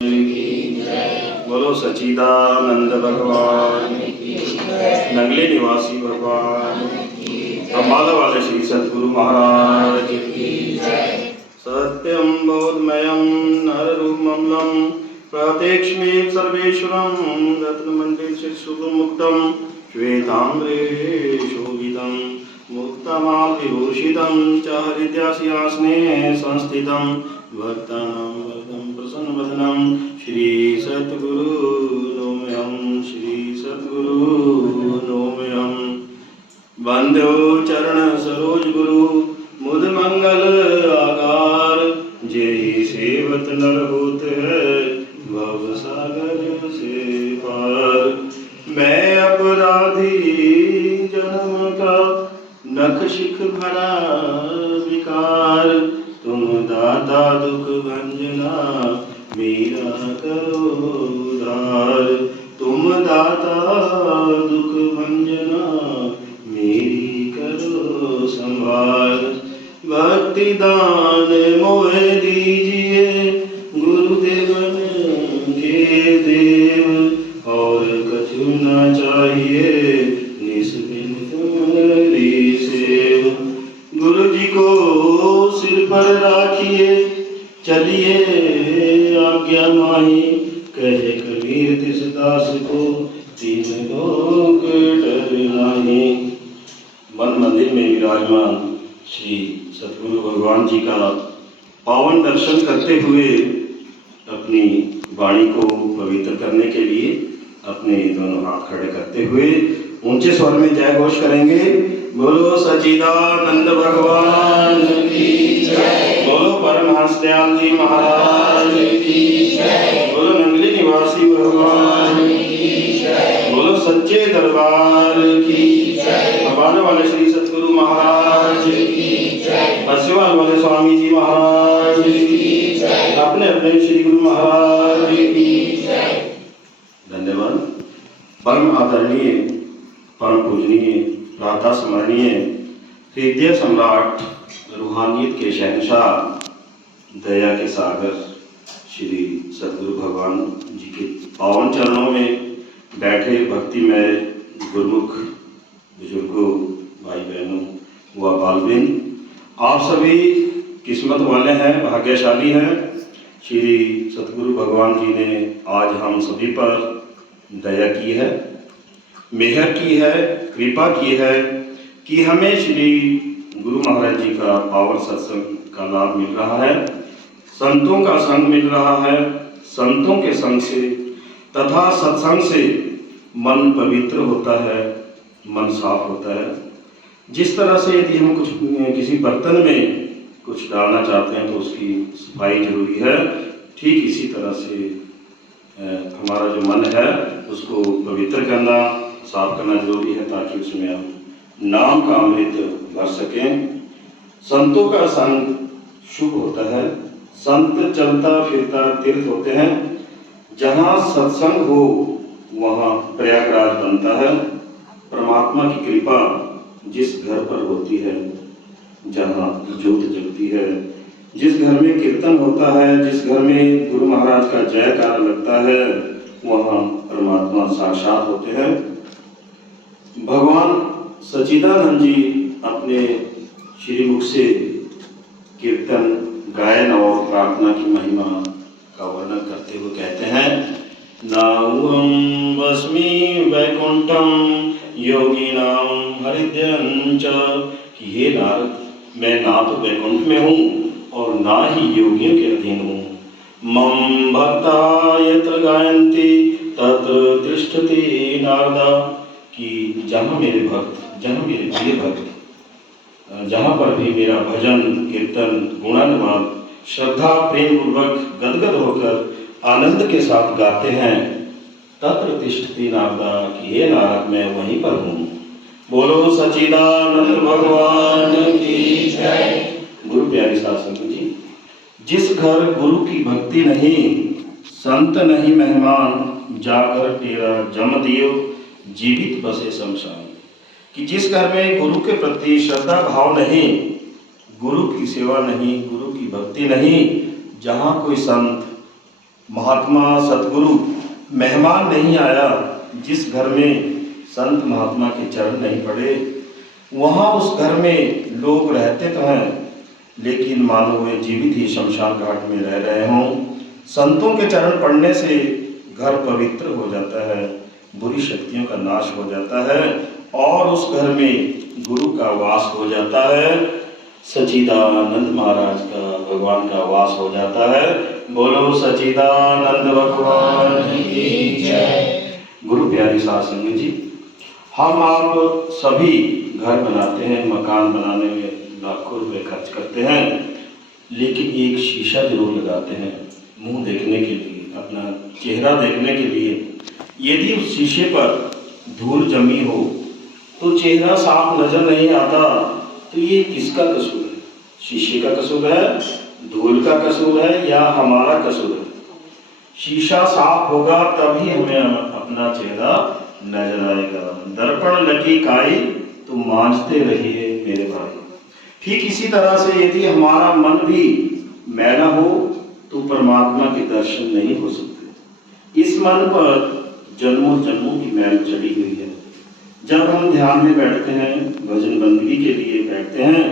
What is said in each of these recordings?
बोलो सच्चिदानंद भगवान, नगले निवासी भगवान, अम्बाला वाले श्री सद्गुरु महाराज की। सत्यम बोधमयम नररूपममलं प्रत्यक्षमेव सर्वेश्वरं रत्नमण्डित सुगुणमुक्तं श्वेताम्रे शोभितं मुक्तमाल्यभूषितं च हरिद्यासिंहासने संस्थितं भक्तानां वरदं प्रसन्नवदनं श्री सद्गुरु नोम्यहं। श्री सद्गुरु नोम्यहं। वंद्यो चरण सरोज गुरु मुद मंगल आकार, जेहि सेवत नर होत है भव सागर से पार। मैं अपराधी जन्म का नख शिख भरा विकार, तुम दाता दुख भंजना मेरा करो उद्धार। तुम दाता दुख भंजना मेरी करो संभाल। भक्ति दान मोहे दीजिए गुरुदेवन के देव, और कछु न चाहिए निस्बिन तुम्हारी सेव। गुरु जी को सिर पर राखिए चलिए आज्ञा माही, कहे कबीर तिस दास को तीन लोक डर नाही। मन मंदिर में विराजमान श्री सद्गुरु भगवान जी का पावन दर्शन करते हुए अपनी वाणी को पवित्र करने के लिए अपने दोनों हाथ खड़े करते हुए ऊंचे स्वर में जय घोष करेंगे। बोलो सच्चिदानंद भगवान की जय। बोलो परमहंस दयाल जी महाराज की जय। बोलो नंगली निवासी भगवान की जय। बोलो सच्चे दरबार की जय। अम्बाला वाले श्री सद्गुरु महाराज की जय। बरसेवाल वाले स्वामी जी महाराज की जय। अपने अपने श्री गुरु महाराज की जय। धन्यवाद। परम आदरणीय, परम पूजनीय, प्रातः स्मरणीय, हृदय सम्राट, रूहानियत के शहंशाह, दया के सागर श्री सद्गुरु भगवान जी के पावन चरणों में बैठे भक्तिमय गुरुमुख बुजुर्गों, भाई बहनों व बालवृंद, आप सभी किस्मत वाले हैं, भाग्यशाली हैं। श्री सद्गुरु भगवान जी ने आज हम सभी पर दया की है, मेहर की है, कृपा की है कि हमें श्री गुरु महाराज जी का पावन सत्संग का लाभ मिल रहा है, संतों का संग मिल रहा है। संतों के संग से तथा सत्संग से मन पवित्र होता है, मन साफ होता है। जिस तरह से यदि हम कुछ किसी बर्तन में कुछ डालना चाहते हैं तो उसकी सफाई जरूरी है, ठीक इसी तरह से हमारा जो मन है उसको पवित्र करना, साफ करना जरूरी है, ताकि उसमें हम नाम का अमृत भर सकें। संतों का संग शुभ होता है। संत चलता फिरता तीर्थ होते हैं। जहाँ सत्संग हो वहाँ प्रयागराज बनता है। परमात्मा की कृपा जिस घर पर होती है, जहाँ ज्योत जलती है, जिस घर में कीर्तन होता है, जिस घर में गुरु महाराज का जयकार लगता है, वहाँ परमात्मा साक्षात होते हैं। भगवान सच्चिदानंद जी अपने श्रीमुख से कीर्तन, गायन और प्रार्थना की महिमा का वर्णन करते हुए कहते हैं, नाहं वस्मि वैकुंठम योगिनां हृदयं च। कि हे नारद, मैं ना तो वैकुंठ में हूँ और ना ही योगियों के अधीन हूँ। मम भक्ता यत्र गायन्ति तत्र तिष्ठति नारदा। कि जहाँ मेरे भक्त, जहाँ मेरे प्रिय भक्त, जहाँ पर भी मेरा भजन कीर्तन गुणानुवाद श्रद्धा प्रेम पूर्वक गदगद होकर आनंद के साथ गाते हैं, तत्र तिष्ठति नारदा। कि हे नारद, मैं वहीं पर हूँ। बोलो सच्चिदानंद भगवान की जय। गुरु प्यारे साध संगत जी, जिस घर गुरु की भक्ति नहीं, संत नहीं मेहमान, जाकर तेरा जम दियो जीवित बसे शमशान। कि जिस घर में गुरु के प्रति श्रद्धा भाव नहीं, गुरु की सेवा नहीं, गुरु की भक्ति नहीं, जहाँ कोई संत महात्मा सतगुरु मेहमान नहीं आया, जिस घर में संत महात्मा के चरण नहीं पड़े, वहाँ उस घर में लोग रहते तो हैं, लेकिन मानो वे जीवित ही शमशान घाट में रह रहे हों। संतों के चरण पड़ने से घर पवित्र हो जाता है, बुरी शक्तियों का नाश हो जाता है और उस घर में गुरु का वास हो जाता है। सच्चिदानंद महाराज का, भगवान का वास हो जाता है। बोलो सच्चिदानंद भगवान की जय। गुरु प्यारी साध संगत जी, हम आप सभी घर बनाते हैं, मकान बनाने में लाखों रुपए खर्च करते हैं, लेकिन एक शीशा जरूर लगाते हैं मुंह देखने के लिए, अपना चेहरा देखने के लिए। यदि उस शीशे पर धूल जमी हो तो चेहरा साफ नजर नहीं आता, तो ये किसका कसूर है? शीशे का कसूर है, धूल का कसूर है, या हमारा कसूर है? शीशा साफ होगा तभी हमें अपना चेहरा नजर आएगा। दर्पण लगी काई तो मांझते रहिए मेरे भाई। ठीक इसी तरह से यदि हमारा मन भी मैला हो तो परमात्मा के दर्शन नहीं हो सकते। इस मन पर जन्मों जन्मों की मैल चढ़ी हुई है। जब हम ध्यान में बैठते हैं, भजन बंदगी के लिए बैठते हैं,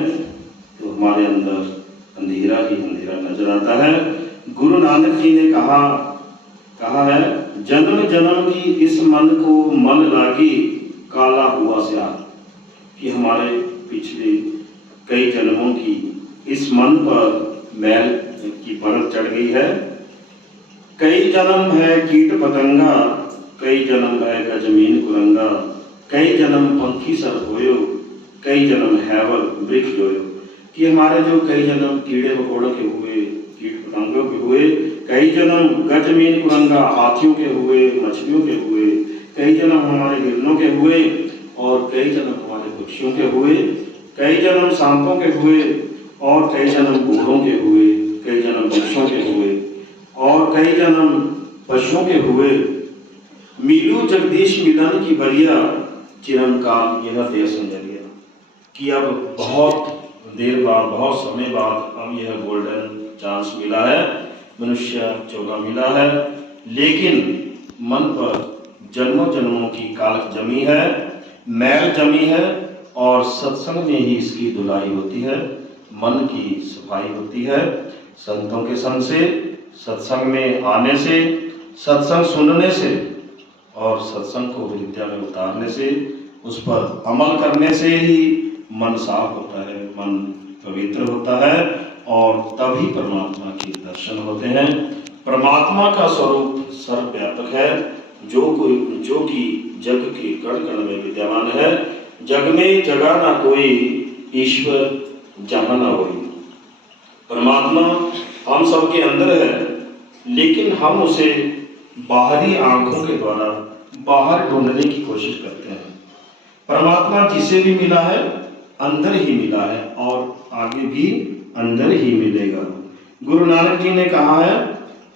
तो हमारे अंदर अंधेरा ही अंधेरा नजर आता है। गुरु नानक जी ने कहा है, जन्म जन्म की इस मन को मल लागी काला हुआ स्याह, कि हमारे पिछले कई जन्मों की इस मन पर मैल की परत चढ़ गई है। कई जन्म है कीट पतंगा, कई जन्म है गजमीन कुरंगा, कई जन्म पंखी सर होयो, कई जन्म हैवल वृक्ष जोयो, कि हमारे जो कई जन्म कीड़े मकोड़ों के हुए, कीट पतंगों के हुए, कई जन्म गजमीन कुरंगा हाथियों के हुए, मछलियों के हुए, कई जन्म हमारे हिरणों के हुए, और कई जन्म हमारे पक्षियों के हुए, कई जन्म सांपों के हुए, और कई जन्म घोड़ों के हुए, कई जन्म वृक्षों के हुए, और कई जन्म पशुओं के हुए। मिलू जगदीश मिलन की बरिया, चिरंकाल यह देह सुंदरिया, कि अब बहुत देर बाद, बहुत समय बाद अब यह गोल्डन चांस मिला है, मनुष्य चौगा मिला है, लेकिन मन पर जन्मों जन्मों की कालक जमी है, मैल जमी है, और सत्संग में ही इसकी धुलाई होती है, मन की सफाई होती है। संतों के संग से, सत्संग में आने से, सत्संग सुनने से, और सत्संग को विद्या में उतारने से, उस पर अमल करने से ही मन साफ होता है, मन पवित्र होता है, और तभी परमात्मा के दर्शन होते हैं। परमात्मा का स्वरूप सर्वव्यापक है, जो कि जग के कण कण में विद्यमान है। जग में जगा ना कोई, ईश्वर जहाँ ना होई। परमात्मा हम सबके अंदर है, लेकिन हम उसे बाहरी आंखों के द्वारा बाहर ढूंढने की कोशिश करते हैं। परमात्मा जिसे भी मिला है अंदर ही मिला है, और आगे भी अंदर ही मिलेगा। गुरु नानक जी ने कहा है,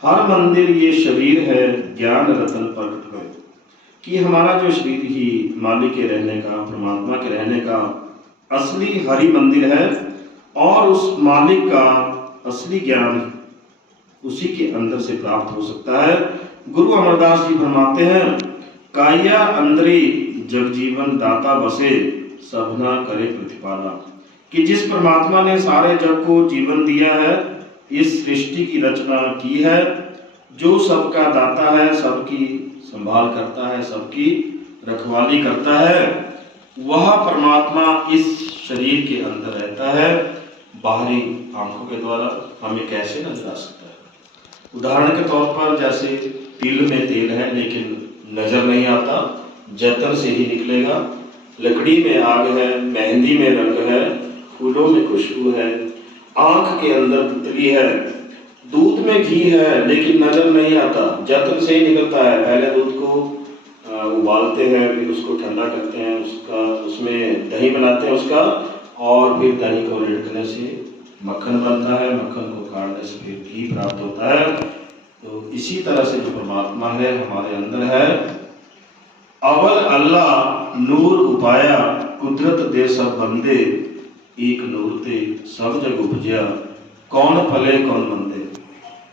हर मंदिर ये शरीर है, ज्ञान रतन प्रकट है, कि हमारा जो शरीर ही मालिक के रहने का, परमात्मा के रहने का असली हरि मंदिर है, और उस मालिक का असली ज्ञान उसी के अंदर से प्राप्त हो सकता है। गुरु अमरदास जी फरमाते हैं, काया अंदरी जगजीवन दाता बसे, सबना करे प्रतिपाला, कि जिस परमात्मा ने सारे जग को जीवन दिया है, इस सृष्टि की रचना की है, जो सबका दाता है, सबकी संभाल करता है, सबकी रखवाली करता है, वह परमात्मा इस शरीर के अंदर रहता है। बाहरी आंखों के द्वारा हमें कैसे नजर आ सकता है? उदाहरण के तौर पर जैसे तिल में तेल है लेकिन नजर नहीं आता, जतन से ही निकलेगा। लकड़ी में आग है, मेहंदी में रंग है, फूलों में खुशबू है, आंख के अंदर पुतली है, दूध में घी है लेकिन नजर नहीं आता, जतन से ही निकलता है। पहले दूध को उबालते हैं, फिर उसको ठंडा करते हैं, उसमें दही बनाते हैं उसका, और फिर दही को रिड़कने से मक्खन बनता है, मक्खन को काटने से फिर घी प्राप्त होता है। तो इसी तरह से जो परमात्मा है हमारे अंदर है। अवल अल्लाह नूर उपाया, कुदरत दे सब बंदे, एक नूर ते सब जग उपजया, कौन फले कौन मंदे।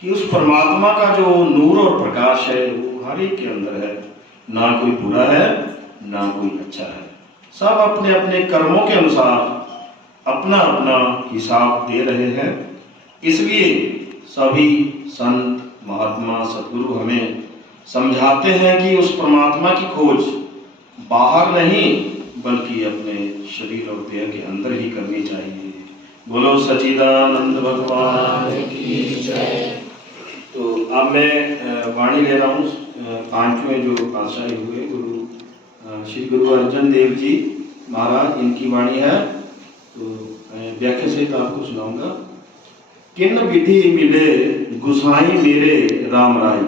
कि उस परमात्मा का जो नूर और प्रकाश है वो हर एक के अंदर है। ना कोई बुरा है ना कोई अच्छा है, सब अपने अपने कर्मों के अनुसार अपना अपना हिसाब दे रहे हैं। इसलिए सभी संत महात्मा सद्गुरु हमें समझाते हैं कि उस परमात्मा की खोज बाहर नहीं बल्कि अपने शरीर और देह के अंदर ही करनी चाहिए। बोलो सच्चिदानंद भगवान की जय। तो अब मैं वाणी ले रहा हूँ पांचवें जो पातशाही हुए श्री गुरु अर्जन देव जी महाराज, इनकी वाणी है। तो मैं व्याख्या सहित आपको सुनाऊंगा। किन विधि मिले गुसाई मेरे राम राय,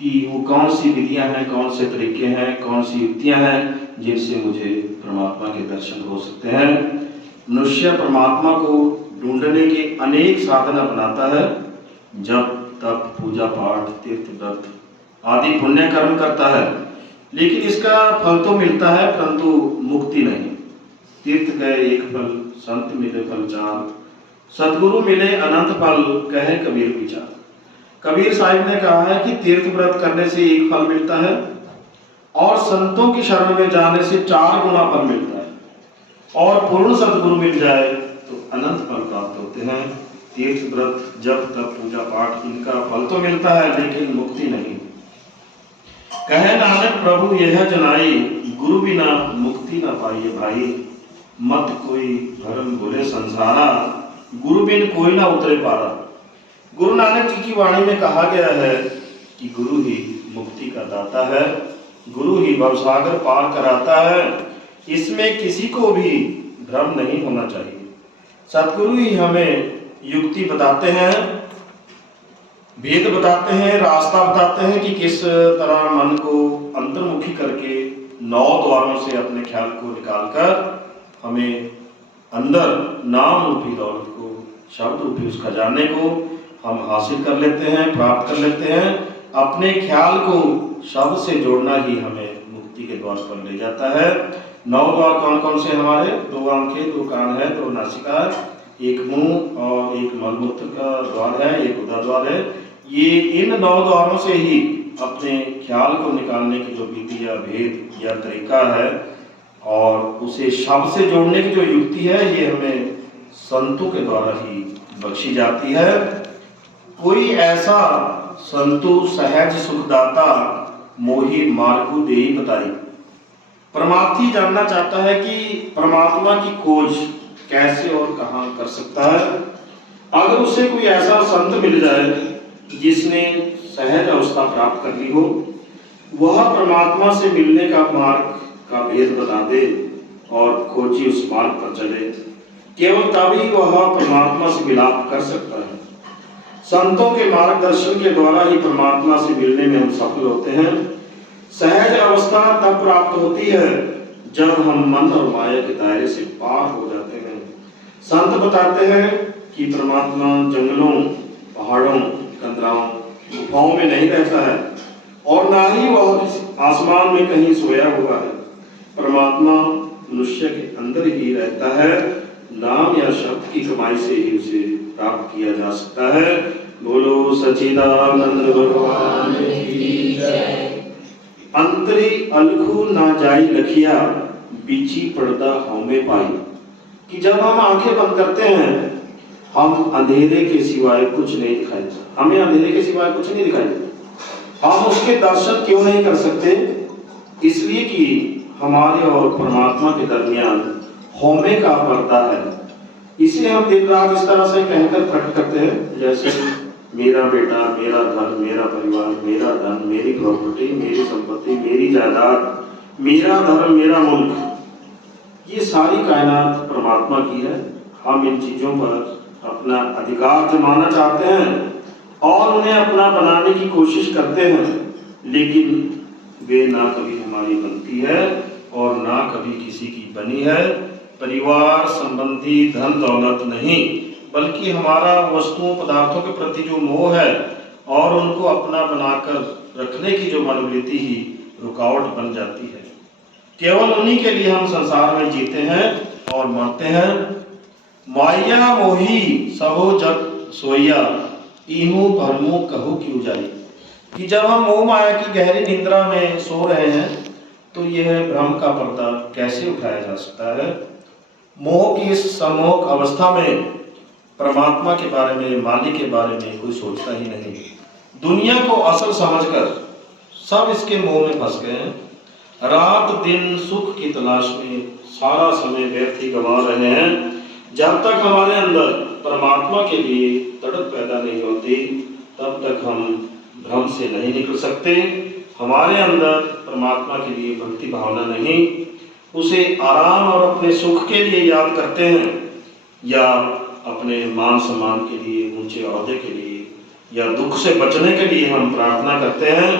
कि वो कौन सी विधियां हैं, कौन से तरीके हैं, कौन सी युक्तियां हैं जिनसे मुझे परमात्मा के दर्शन हो सकते हैं। मनुष्य परमात्मा को ढूंढने के अनेक साधन अपनाता है, जब तप पूजा पाठ तीर्थ व्रत आदि पुण्य कर्म करता है, लेकिन इसका फल तो मिलता है परंतु मुक्ति नहीं। तीर्थ गए एक फल, संत मिले फल चार, सदगुरु मिले अनंत फल, कहे कबीर विचार। कबीर साहिब ने कहा है कि तीर्थ व्रत करने से एक फल मिलता है और संतों की शरण में जाने से 4 गुना फल मिलता है, और पूर्ण सदगुरु मिल जाए तो अनंत फल प्राप्त होते हैं। तीर्थ व्रत जब तब पूजा पाठ इनका फल तो मिलता है लेकिन मुक्ति नहीं। कहे नानक प्रभु यह जनाई, गुरु बिना मुक्ति न पाइए भाई। मत कोई धर्म बोले संसारा, गुरु बिन कोई ना उतरे पारा। गुरु नानक जी की वाणी में कहा गया है कि गुरु ही मुक्ति का दाता है, गुरु ही भवसागर पार कराता है। इसमें किसी को भी भ्रम नहीं होना चाहिए। सतगुरु ही हमें युक्ति बताते हैं, भेद बताते हैं, रास्ता बताते हैं कि किस तरह मन को अंतर्मुखी करके 9 द्वारों से अपने ख्याल को निकालकर हमें अंदर नाम रूपी दौलत को, शब्द रूपी उस खजाने को हम हासिल कर लेते हैं, प्राप्त कर लेते हैं। अपने ख्याल को शब्द से जोड़ना ही हमें मुक्ति के द्वार पर ले जाता है। 9 द्वार कौन कौन से हमारे? 2 आंखें, 2 कान है, 2 नासिका, 1 मुंह और 1 मलमूत्र का द्वार है, 1 उदर द्वार है। ये इन 9 द्वारों से ही अपने ख्याल को निकालने की जो विधि या भेद या तरीका है और उसे शब्द से जोड़ने की जो युक्ति है, ये हमें संतों के द्वारा ही बख्शी जाती है। कोई ऐसा संतु सहज सुखदाता, मोहि मार्गु देहि बताई। परमार्थी जानना चाहता है कि परमात्मा की खोज कैसे और कहाँ कर सकता है। अगर उसे कोई ऐसा संत मिल जाए जिसने सहज अवस्था प्राप्त कर ली हो, वह परमात्मा से मिलने का मार्ग का भेद बता दे और खोजी उस मार्ग पर चले, केवल तभी वह परमात्मा से मिलाप कर सकता है। संतों के मार्गदर्शन के द्वारा ही परमात्मा से मिलने में हम सफल होते हैं। सहज अवस्था तब प्राप्त होती है जब हम मन और माया के दायरे से पार हो जाते हैं। संत बताते हैं कि परमात्मा जंगलों, पहाड़ों, कंदराओं, गुफाओं में नहीं रहता है और ना ही वह आसमान में कहीं सोया हुआ है। परमात्मा मनुष्य के अंदर ही रहता है। नाम या शब्द की कमाई से ही उसे प्राप्त किया जा सकता है। बोलो सच्चिदानंद भगवान की जय। अंतरी अलखू ना जाई लखिया, बीची पर्दा हमें पाई। कि जब हम आंखें बंद करते हैं, हम अंधेरे के सिवाय कुछ नहीं दिखाई देता। हमें अंधेरे के सिवाय कुछ नहीं दिखाई देता। हम उसके दर्शन क्यों नहीं कर सकते? इसलिए कि हमारे और परमात्मा के दरमियान होमे का पर्दा है। इसे हम दिन रात इस तरह से कहकर प्रकट करते हैं, जैसे मेरा बेटा, मेरा घर, मेरा परिवार, मेरा धन, मेरी प्रॉपर्टी, मेरी संपत्ति, मेरी जायदाद, मेरा धर्म, मेरा मुल्क, ये सारी कायनात परमात्मा की है। हम इन चीजों पर अपना अधिकार जमाना चाहते हैं और उन्हें अपना बनाने की कोशिश करते हैं, लेकिन वे ना कभी हमारी बनती है और ना कभी किसी की बनी है। परिवार संबंधी धन दौलत नहीं, बल्कि हमारा वस्तुओं पदार्थों के प्रति जो मोह है और उनको अपना बनाकर रखने की जो मनोवृत्ति ही रुकावट बन जाती है। केवल उन्हीं के लिए हम संसार में जीते हैं और मरते हैं। माया मोही सबो जग सोया, इहू भरमो कहू क्यों जाए, कि जब हम मोह माया की गहरी निद्रा में सो रहे हैं तो यह भ्रम का पर्दा कैसे उठाया जा सकता है। मोह की इस सम्मोहक अवस्था में परमात्मा के बारे में, मालिक के बारे में कोई सोचता ही नहीं। दुनिया को असल समझकर सब इसके मोह में फंस गए हैं। रात दिन सुख की तलाश में सारा समय व्यर्थ ही गंवा रहे हैं। जब तक हमारे अंदर परमात्मा के लिए तड़प पैदा नहीं होती तब तक हम भ्रम से नहीं निकल सकते। हमारे अंदर परमात्मा के लिए भक्ति भावना नहीं, उसे आराम और अपने सुख के लिए याद करते हैं या अपने मान सम्मान के लिए, ऊंचे ओहदे के लिए या दुख से बचने के लिए हम प्रार्थना करते हैं।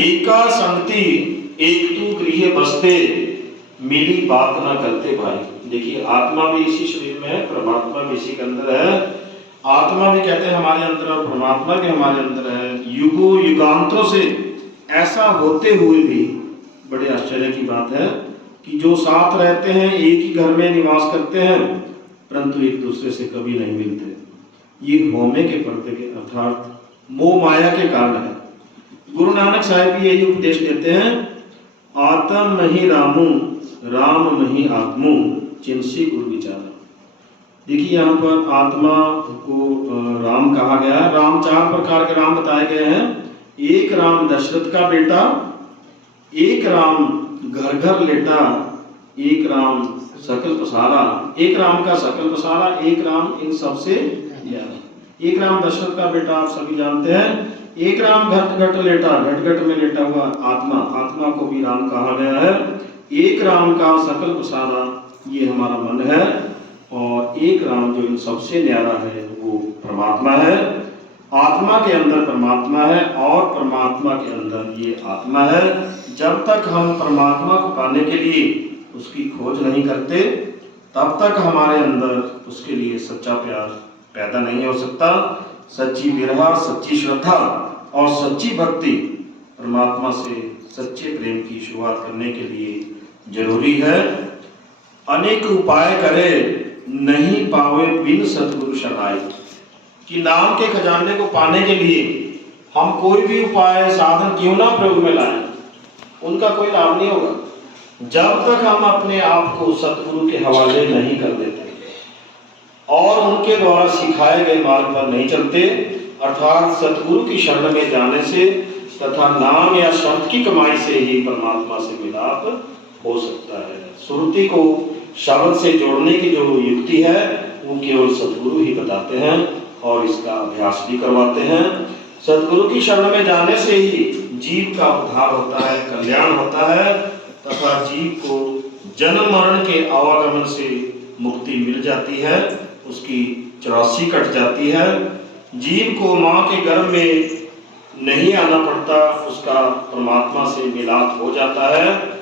एका संगति एक तू गृह बसते, मिली बात ना करते भाई। देखिए, आत्मा भी इसी शरीर में है, परमात्मा भी इसी के अंदर है। आत्मा भी कहते हैं हमारे अंदर और परमात्मा भी हमारे अंदर है। युगों युगांतरों से ऐसा होते हुए भी बड़े आश्चर्य की बात है कि जो साथ रहते हैं, एक ही घर में निवास करते हैं, परंतु एक दूसरे से कभी नहीं मिलते। ये होमे के पर्दे के अर्थात मोह माया के कारण है। गुरु नानक साहिब भी यही उपदेश देते हैं, आत्म मही रामू, राम मही आत्मू, चिंसी गुरु विचार। देखिए, यहाँ पर आत्मा को राम कहा गया है। राम 4 प्रकार के राम बताए गए हैं। एक राम दशरथ का बेटा, एक राम घर घर लेटा, एक राम सकल पसारा, एक राम का सकल पसारा, एक राम इन सबसे न्यारा। एक राम दशरथ का बेटा आप सभी जानते हैं। एक राम घट घट लेटा, घट घट में लेटा हुआ आत्मा, आत्मा को भी राम कहा गया है। एक राम का सकल पसारा, ये हमारा मन है। और एक राम जो इन सबसे न्यारा है वो परमात्मा है। आत्मा के अंदर परमात्मा है और परमात्मा के अंदर ये आत्मा है। जब तक हम परमात्मा को पाने के लिए उसकी खोज नहीं करते तब तक हमारे अंदर उसके लिए सच्चा प्यार पैदा नहीं हो सकता। सच्ची विरह, सच्ची श्रद्धा और सच्ची भक्ति परमात्मा से सच्चे प्रेम की शुरुआत करने के लिए जरूरी है। अनेक उपाय करे नहीं पावे बिन सतगुरु शरणाई, कि नाम के खजाने को पाने के लिए हम कोई भी उपाय साधन क्यों ना प्रयोग में लाएं, उनका कोई लाभ नहीं होगा जब तक हम अपने आप को सतगुरु के हवाले नहीं कर देते और उनके द्वारा सिखाए गए मार्ग पर नहीं चलते, अर्थात सतगुरु की शरण में जाने से तथा नाम या शब्द की कमाई से ही परमात्मा से मिलाप हो सकता है। सुरती को शब्द से जोड़ने की जो युक्ति है वो केवल सतगुरु ही बताते हैं और इसका अभ्यास भी करवाते हैं। सतगुरु की शरण में जाने से ही जीव का उद्धार होता है, कल्याण होता है तथा जीव को जन्म मरण के आवागमन से मुक्ति मिल जाती है, उसकी 84 कट जाती है। जीव को माँ के गर्भ में नहीं आना पड़ता, उसका परमात्मा से मिलाप हो जाता है।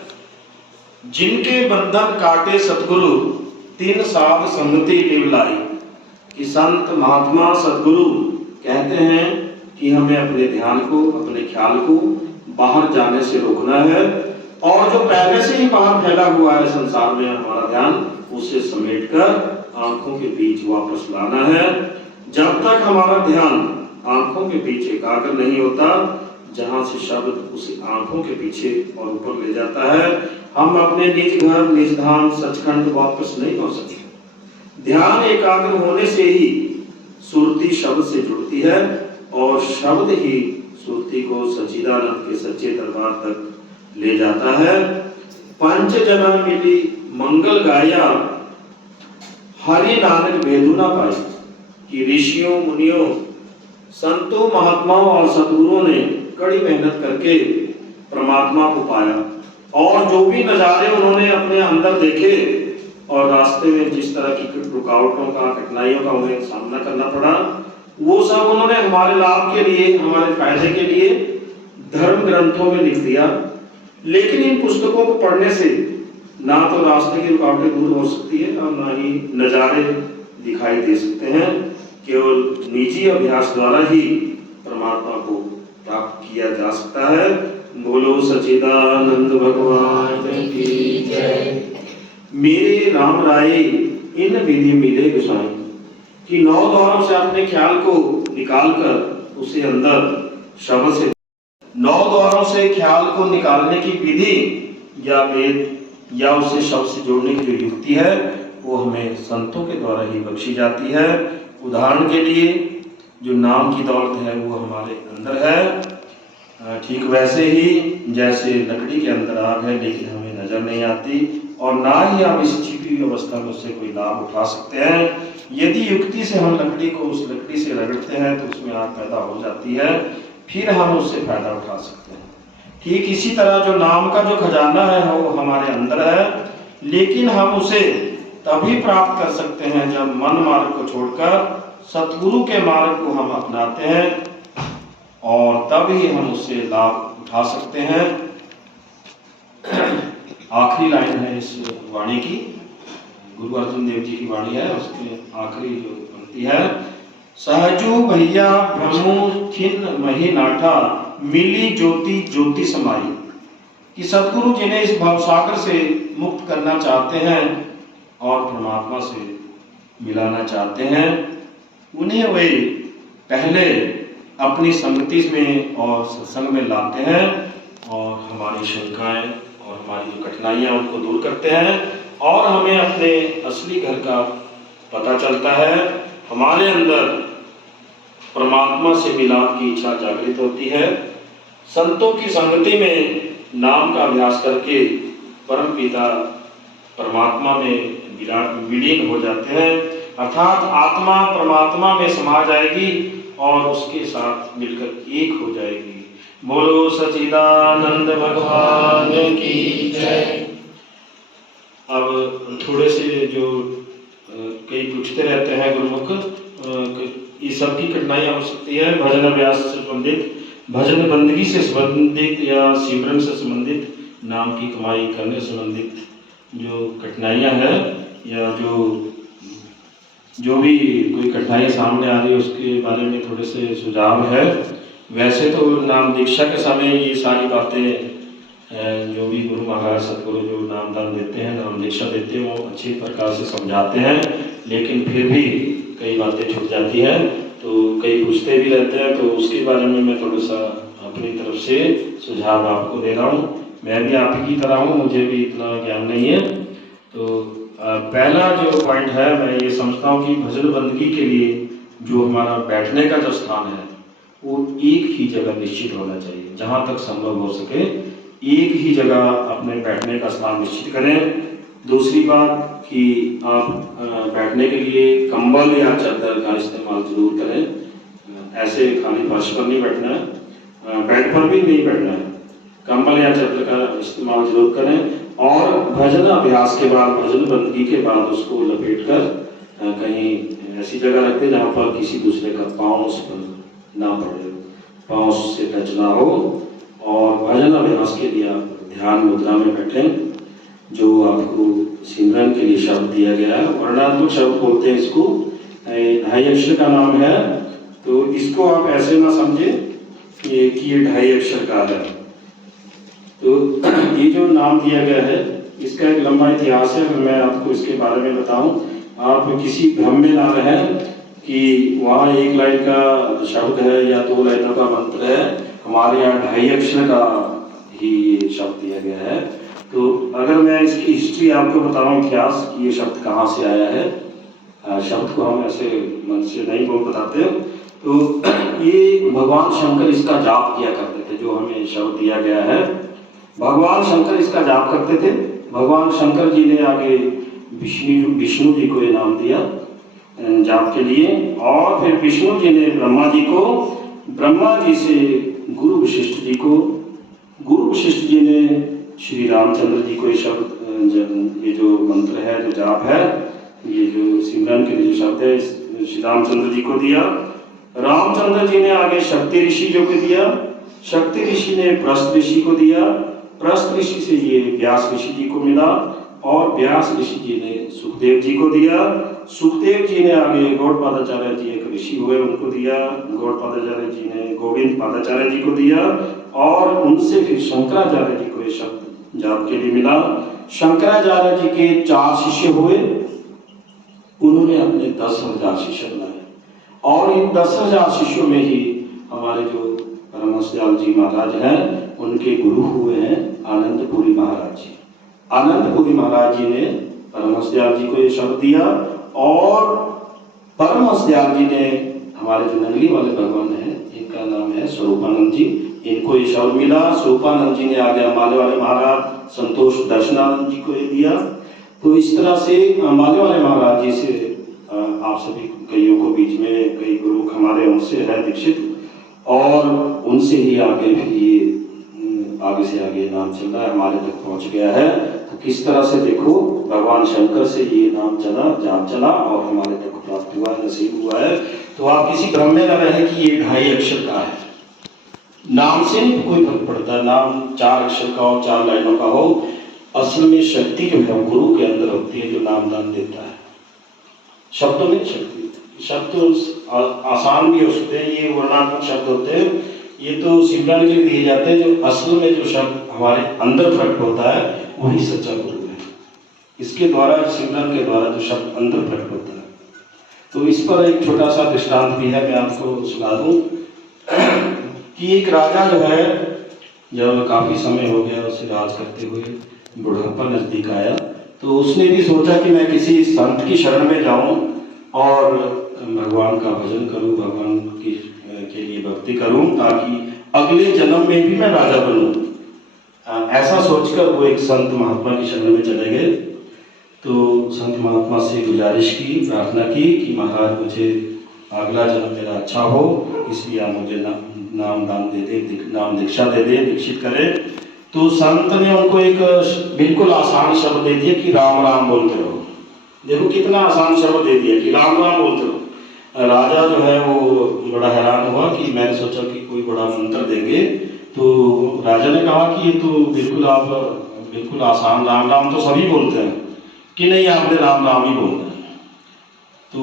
जिनके बंधन काटे सतगुरु, 3 साध संगति लिव लाई, कि संत महात्मा सतगुरु कहते हैं कि हमें अपने ध्यान को, अपने ख्याल को बाहर जाने से रोकना है और जो पहले से ही बाहर फैला हुआ है संसार में हमारा ध्यान, उसे समेटकर आंखों के बीच वापस लाना है। जब तक हमारा ध्यान आंखों के बीच एकाग्र नहीं होता, जहां से शब्द उसे आंखों के पीछे और ऊपर ले जाता है, हम अपने निज घर, निज धाम, सचखंड वापस नहीं पहुंच सकते। ध्यान एकाग्र होने से ही सुरती शब्द से जुड़ती है और शब्द ही सुरती को सच्चिदानंद के सच्चे दरबार तक ले जाता है। पंच जना मिली मंगल गाया, हरि नानक भेदु ना पाई, कि ऋषियों, मुनियों, संतों, महात्माओं और सतगुरुओं ने कड़ी मेहनत करके परमात्मा को पाया और जो भी नजारे उन्होंने अपने अंदर देखे और रास्ते में जिस तरह की रुकावटों का, कठिनाइयों का उन्हें सामना करना पड़ा, वो सब उन्होंने हमारे लाभ के लिए, हमारे फायदे के लिए धर्म ग्रंथों में लिख दिया। लेकिन इन पुस्तकों को पढ़ने से ना तो रास्ते की रुकावटें दूर हो सकती है और ना ही नजारे दिखाई दे सकते हैं। केवल निजी अभ्यास द्वारा ही परमात्मा को प्राप्त किया जा सकता है। बोलो सच्चिदानंद भगवान की जय। मेरे राम राय इन विधि मिले गुसाई, कि 9 द्वारों से अपने ख्याल को निकालकर उसे अंदर शब्द से 9 द्वारों से ख्याल को निकालने की विधि या वेद या उसे शब्द से जोड़ने की जो युक्ति है वो हमें संतों के द्वारा ही बख्शी जाती है। उदाहरण के लिए जो नाम की दौलत है वो हमारे अंदर है, ठीक वैसे ही जैसे लकड़ी के अंदर आग है लेकिन हमें नजर नहीं आती और ना ही हम इस छिपी हुई अवस्था में उससे कोई लाभ उठा सकते हैं। यदि युक्ति से हम लकड़ी को उस लकड़ी से रगड़ते हैं तो उसमें आग पैदा हो जाती है, फिर हम उससे फायदा उठा सकते हैं। ठीक इसी तरह जो नाम का जो खजाना है वो हमारे अंदर है, लेकिन हम उसे तभी प्राप्त कर सकते हैं जब मन मार्ग को छोड़कर सतगुरु के मार्ग को हम अपनाते हैं और तब ही हम उससे लाभ उठा सकते हैं। आखिरी लाइन है इस वाणी की, गुरु अर्जुन देव जी की वाणी है, उसके आखिरी जो पंक्ति है, सहजू भैया भ्रमु खिन मही नाठा मिली ज्योति ज्योति समाई। कि सतगुरु जिन्हें इस भवसागर से मुक्त करना चाहते हैं और परमात्मा से मिलाना चाहते हैं, उन्हें वे पहले अपनी संगति में और सत्संग में लाते हैं और हमारी शंकाएं और हमारी जो कठिनाइयां उनको दूर करते हैं और हमें अपने असली घर का पता चलता है। हमारे अंदर परमात्मा से मिलाप की इच्छा जागृत होती है। संतों की संगति में नाम का अभ्यास करके परम पिता परमात्मा में विलीन हो जाते हैं, अर्थात आत्मा परमात्मा में समा जाएगी और उसके साथ मिलकर एक हो जाएगी। बोलो सच्चिदानंद भगवान की जय। अब थोड़े से जो कई पूछते रहते हैं गुरुमुख, ये सबकी कठिनाई हो सकती है, भजन अभ्यास से संबंधित, भजन बंदगी से संबंधित या सिमरन से संबंधित, नाम की कमाई करने से संबंधित जो कठिनाइयाँ हैं या जो भी कोई कठिनाई सामने आ रही है उसके बारे में थोड़े से सुझाव है। वैसे तो नाम दीक्षा के समय ये सारी बातें जो भी गुरु महाराज सतगुरु जो नामदान देते हैं, नाम दीक्षा देते हैं, वो अच्छी प्रकार से समझाते हैं, लेकिन फिर भी कई बातें छूट जाती हैं तो कई पूछते भी रहते हैं, तो उसके बारे में मैं थोड़ा सा अपनी तरफ से सुझाव आपको दे रहा हूँ। मैं भी आप ही की तरह हूँ, मुझे भी इतना ज्ञान नहीं है। तो पहला जो पॉइंट है, मैं ये समझता हूँ कि भजन बंदगी के लिए जो हमारा बैठने का जो स्थान है वो एक ही जगह निश्चित होना चाहिए। जहाँ तक संभव हो सके एक ही जगह अपने बैठने का स्थान निश्चित करें। दूसरी बात कि आप बैठने के लिए कंबल या चादर का इस्तेमाल जरूर करें। ऐसे खाली फर्श पर नहीं बैठना है, बेड पर भी नहीं बैठना है, कंबल या चादर का इस्तेमाल जरूर करें। और भजन अभ्यास के बाद, भजन बंदगी के बाद उसको लपेट कर कहीं ऐसी जगह रख दें जहाँ पर किसी दूसरे का पाँव उस पर ना पड़े, पाँव से टच ना हो। और भजन अभ्यास के लिए आप ध्यान मुद्रा में बैठें, जो आपको सिमरन के लिए शब्द दिया गया है। वर्णात्मक शब्द बोलते हैं इसको, 2.5 अक्षर का नाम है, तो इसको आप ऐसे ना समझे कि ये 2.5 अक्षर का है। तो ये जो नाम दिया गया है इसका एक लंबा इतिहास है, अगर मैं आपको इसके बारे में बताऊं, आप किसी भ्रम में ना रहें कि वहाँ 1 लाइन का शब्द है या 2 लाइनों का मंत्र है। हमारे यहाँ 2.5 अक्षर का ही शब्द दिया गया है। तो अगर मैं इसकी हिस्ट्री आपको बताऊं, इतिहास कि ये शब्द कहाँ से आया है, शब्द को हम ऐसे मन से नहीं बोल बताते। तो ये भगवान शंकर इसका जाप किया करते थे, जो हमें शब्द दिया गया है। भगवान शंकर इसका जाप करते थे। भगवान शंकर जी ने आगे विष्णु जी को ये नाम दिया जाप के लिए, और फिर विष्णु जी ने ब्रह्मा जी को, ब्रह्मा जी से गुरु वशिष्ठ जी को, गुरु वशिष्ठ जी ने श्री रामचंद्र जी को ये शब्द, ये जो मंत्र है, जो जाप है, ये जो सिमरन के लिए जो शब्द है, श्री रामचंद्र जी को दिया। रामचंद्र जी ने आगे शक्ति ऋषि जो को दिया, शक्ति ऋषि ने प्रस्थ ऋषि को दिया, प्रस्थ ऋषि से ये व्यास ऋषि जी को मिला, और व्यास ऋषि जी ने सुखदेव जी को दिया। सुखदेव जी ने आगे गौड़पादाचार्य जी एक ऋषि हुए, उनको दिया। गौड़पादाचार्य जी ने गोविंद पादाचार्य जी को दिया, और उनसे फिर शंकराचार्य जी को ये शब्द जाप के लिए मिला। शंकराचार्य जी के 4 शिष्य हुए, उन्होंने अपने 10,000 शिष्य बनाए। और इन 10,000 शिष्यों में ही हमारे जो परमहंस दयाल जी महाराज हैं, उनके गुरु हुए हैं आनंदपुरी महाराज जी। आनंदपुरी महाराज जी ने परमहंस दयाल जी को ये शब्द दिया, और परमहंस दयाल जी ने हमारे जो नंगली वाले भगवान हैं, इनका नाम है स्वरूपानंद जी, इनको ये शब्द मिला। स्वरूपानंद जी ने आगे अंबाले वाले महाराज संतोष दर्शनानंद जी को ये दिया। तो इस तरह से अंबाले वाले महाराज जी से आप सभी कईयों को बीच में कई गुरु हमारे उनसे है दीक्षित, और उनसे ही आगे भी ये आगे से आगे नाम चल रहा है, हमारे तक पहुंच गया है। तो किस तरह से देखो, भगवान शंकर से ये नाम चला और हमारे तक प्राप्त हुआ, नसीब हुआ है। तो आप किसी भ्रम में न रहे कि ये 2.5 अक्षर का है। नाम से नहीं कोई फर्क पड़ता, नाम 4 अक्षर का हो, 4 लाइनों का हो, असल में शक्ति जो है गुरु के अंदर होती है, जो नाम दान देता है। शब्दों में शक्ति, शब्द आसान भी हो सकते हैं, ये वर्णात्मक शब्द होते हैं, ये तो सिमरन के लिए दिए जाते हैं। जो असल में जो शब्द हमारे अंदर प्रकट होता है, वही सच्चा गुरु है। इसके द्वारा, सिमरन के द्वारा जो शब्द अंदर प्रकट होता है। तो इस पर एक छोटा सा दृष्टांत भी है, मैं आपको सुना दूं कि एक राजा जो है, जब काफ़ी समय हो गया उसे राज करते हुए, बुढ़ापा नज़दीक आया, तो उसने भी सोचा कि मैं किसी संत की शरण में जाऊं और भगवान का भजन करूं, भगवान की के लिए भक्ति करूं, ताकि अगले जन्म में भी मैं राजा बनूं। ऐसा सोचकर वो एक संत महात्मा की शरण में चले गए। तो संत महात्मा से गुजारिश की, प्रार्थना की कि महाराज मुझे अगला जन्म मेरा अच्छा हो, इसलिए आप मुझे नाम दान दे दे, नाम दीक्षा दे दे, दीक्षित करें। तो संत ने उनको एक बिल्कुल आसान शब्द दे दिया कि राम राम बोलते रहो। देखो कितना आसान शब्द दे दिया कि राम राम बोलते रहो। राजा जो है वो बड़ा हैरान हुआ कि मैंने सोचा कि कोई बड़ा मंत्र देंगे। तो राजा ने कहा कि ये तो बिल्कुल आसान, राम राम तो सभी बोलते हैं, कि नहीं आपने राम राम ही बोलना है। तो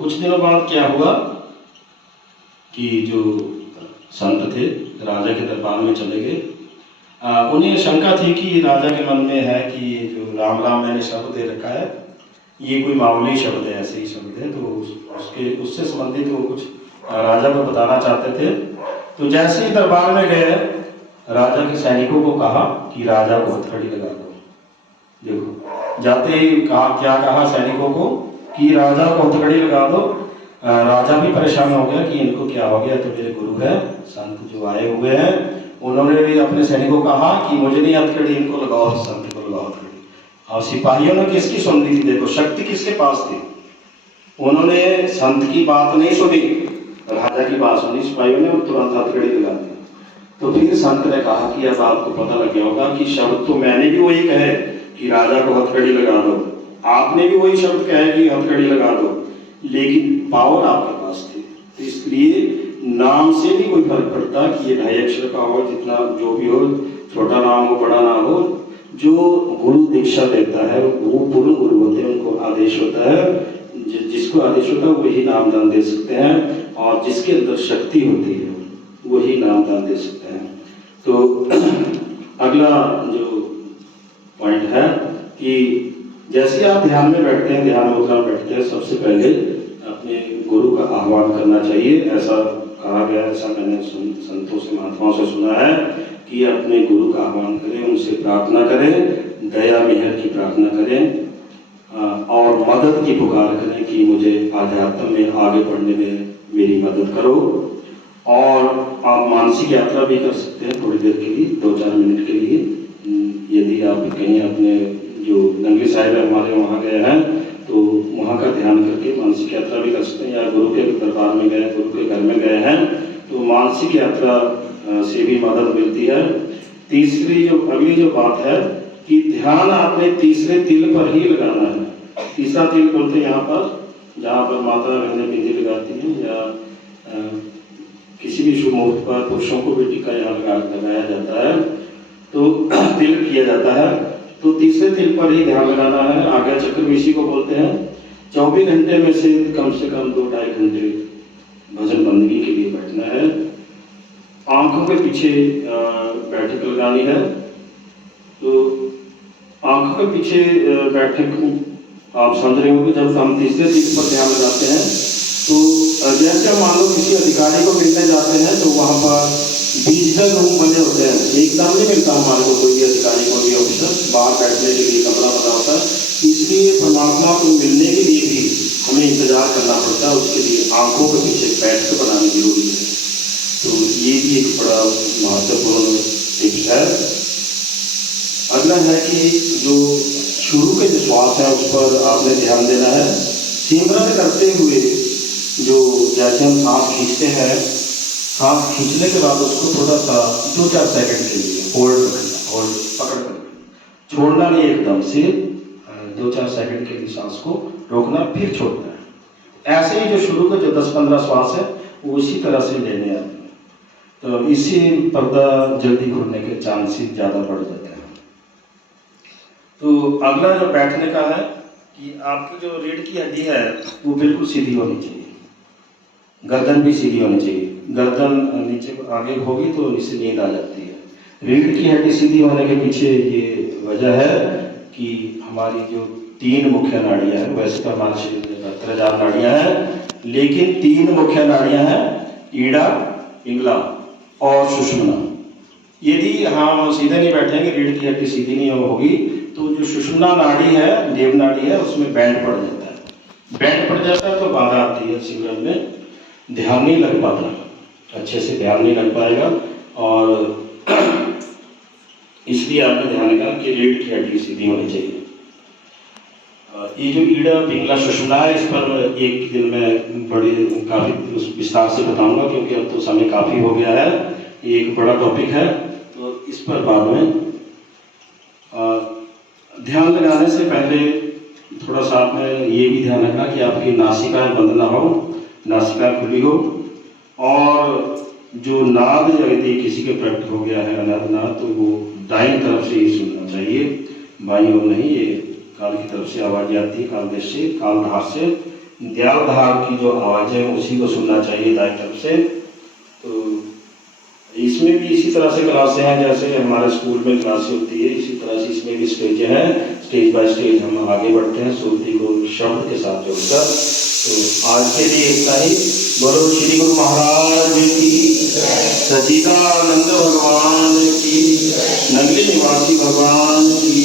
कुछ दिनों बाद क्या हुआ कि जो संत थे राजा के दरबार में चले गए। उन्हें शंका थी कि राजा के मन में है कि ये जो राम राम मैंने शब्द दे रखा है, ये कोई मामूली शब्द है, ऐसे ही शब्द है। तो उससे संबंधित वो कुछ राजा को बताना चाहते थे। तो जैसे ही दरबार में गए, राजा के सैनिकों को कहा कि राजा को हथकड़ी लगा दो। देखो जाते ही क्या कहा सैनिकों को कि राजा को हथकड़ी लगा दो। राजा भी परेशान हो गया कि इनको क्या हो गया। तो मेरे गुरु है संत जो आए हुए हैं, उन्होंने भी अपने सैनिकों को कहा कि मुझे नहीं हथकड़ी, इनको लगाओ, संत को लगाओ हथकड़ी। और सिपाहियों ने किसकी सुन ली थी? देखो शक्ति किसके पास थी। उन्होंने संत की बात नहीं सुनी, राजा की बात सुनी सिपाहियों ने, और तुरंत हथकड़ी लगा दी। तो फिर संत ने कहा कि अब आपको पता लग गया होगा कि शब्द तो मैंने भी वही कहे कि राजा को हथकड़ी लगा दो, आपने भी वही शब्द कहे कि हथकड़ी लगा दो, लेकिन पावर आपके पास थी। तो इसलिए नाम से भी कोई फर्क पड़ता कि ये 2.5 अक्षर का हो, जितना जो भी हो, छोटा नाम हो बड़ा ना हो, जो गुरु दीक्षा देता है वो पूर्ण गुरु होते हैं, उनको आदेश होता है। जिसको आदेश होता है वही नाम दान दे सकते हैं, और जिसके अंदर शक्ति होती है वही नाम दान दे सकते हैं। तो अगला जो पॉइंट है कि जैसे आप ध्यान में बैठते हैं, ध्यान मुद्रा में बैठते हैं, सबसे पहले अपने गुरु का आह्वान करना चाहिए। ऐसा कहा गया, ऐसा मैंने संतों से महात्माओं से सुना है कि अपने गुरु का आह्वान करें, उनसे प्रार्थना करें, दया मेहर की प्रार्थना करें, और मदद की पुकार करें कि मुझे आध्यात्म में आगे बढ़ने में मेरी मदद करो। और आप मानसिक यात्रा भी कर सकते हैं थोड़ी देर के लिए, 2-4 मिनट के लिए। यदि आप कहीं अपने जो नंगली साहिब हमारे वहाँ गए हैं तो वहाँ का ध्यान करके मानसिक यात्रा भी कर सकते हैं, या गुरु के दरबार में गए, गुरु के घर में गए हैं तो मानसिक यात्रा से भी मदद मिलती है। अगली जो बात है कि ध्यान आपने तीसरे तिल पर ही लगाना है। तीसरा तिल बोलते हैं यहाँ पर, जहाँ पर माता बहनें बिंदी लगाती हैं, या किसी भी शुभ मुहूर्त पर पुरुषों को भी टीका यहाँ लगाया जाता है, तो तिल किया जाता है। तो तीसरे तिल पर ही ध्यान लगाना है। आज्ञा चक्र भी इसी को बोलते हैं। 24 घंटे में से कम 2-2.5 घंटे भजन बंदगी के लिए बैठना है। आंखों के पीछे बैठक लगानी है। तो आंखों के पीछे बैठक आप समझ रहे हो कि जब हम तीसरे तिल पर ध्यान लगाते हैं तो जैसे मान लो किसी अधिकारी को मिलने जाते हैं तो वहाँ पर डिजिटल रूम बने होते हैं, एकदम नहीं मिलता हमारे को कोई भी अधिकारी, कोई भी ऑफिसर, बाहर बैठने के लिए कमरा बना होता है। इसलिए परमात्मा को मिलने के लिए भी हमें इंतजार करना पड़ता है, उसके लिए आंखों के पीछे बैठ कर बनानी जरूरी है। तो ये भी एक बड़ा महत्वपूर्ण टिप्स है। अगला है कि जो शुरू के जो श्वास है उस पर आपने ध्यान देना है। सिमरन करते हुए जो जैसे हम सांस खींचते हैं, सांस खींचने के बाद उसको थोड़ा सा 2-4 सेकंड के लिए होल्ड रखना, होल्ड पकड़ कर छोड़ना नहीं, एकदम से 2-4 सेकंड के लिए सांस को रोकना फिर छोड़ना है। ऐसे ही जो शुरू के जो 10-15 श्वास है वो इसी तरह से लेने आते हैं, तो इससे पर्दा जल्दी खुलने के चांसेस ज़्यादा बढ़ जाते हैं। तो अगला जो बैठने का है कि आपकी जो रीढ़ की हड्डी है वो बिल्कुल सीधी होनी चाहिए, गर्दन भी सीधी होनी चाहिए। गर्दन नीचे आगे होगी तो नीचे नींद आ जाती है। रीढ़ की हड्डी सीधी होने के पीछे ये वजह है कि हमारी जो 3 मुख्य नाड़ियाँ हैं, वैसे तो हमारे शरीर में 72,000 नाड़ियाँ हैं, लेकिन 3 मुख्य नाड़ियाँ हैं, ईड़ा, पिंगला और सुषुम्ना। यदि हम सीधे नहीं बैठेंगे, रीढ़ की हड्डी सीधी नहीं होगी, तो जो सुषुम्ना नाड़ी है, देव नाड़ी है, उसमें बैंड पड़ जाता है। बैंड पड़ जाता है तो बाधा आती है, सिमरन में ध्यान नहीं लग पाता, अच्छे से ध्यान नहीं लग पाएगा। और इसलिए आपने ध्यान रखना कि रीढ़ की हड्डी सीधी होनी चाहिए। ये जो ईड़ा, पिंगला, सुषुम्ना है, इस पर एक दिन में बड़ी काफ़ी विस्तार से बताऊंगा, क्योंकि अब तो समय काफ़ी हो गया है, ये एक बड़ा टॉपिक है, तो इस पर बाद में ध्यान लगाने से पहले थोड़ा सा आपने ये भी ध्यान रखना कि आपकी नासिका बंद ना हो, नासिका खुली हो, और जो नाद यदि किसी के प्रकट हो गया है अनाद, तो वो दाईं तरफ से ही सुनना चाहिए, बाईं ओर नहीं। ये कान की तरफ से आवाज़ आती है, कालदेश से, कालधार से, दयालधार की जो आवाज़ है उसी को सुनना चाहिए दाईं तरफ से। तो इसमें भी इसी तरह से क्लासें हैं, जैसे हमारे स्कूल में क्लासें होती है, इसी तरह से इसमें भी स्टेज हैं, स्टेज बाय स्टेज हम आगे बढ़ते हैं श्रुति को शब्द के साथ जोड़कर। तो आज के लिए इतना ही। बोलो श्री गुरु महाराज की, सच्चिदानंद भगवान की, नगरी निवासी भगवान की।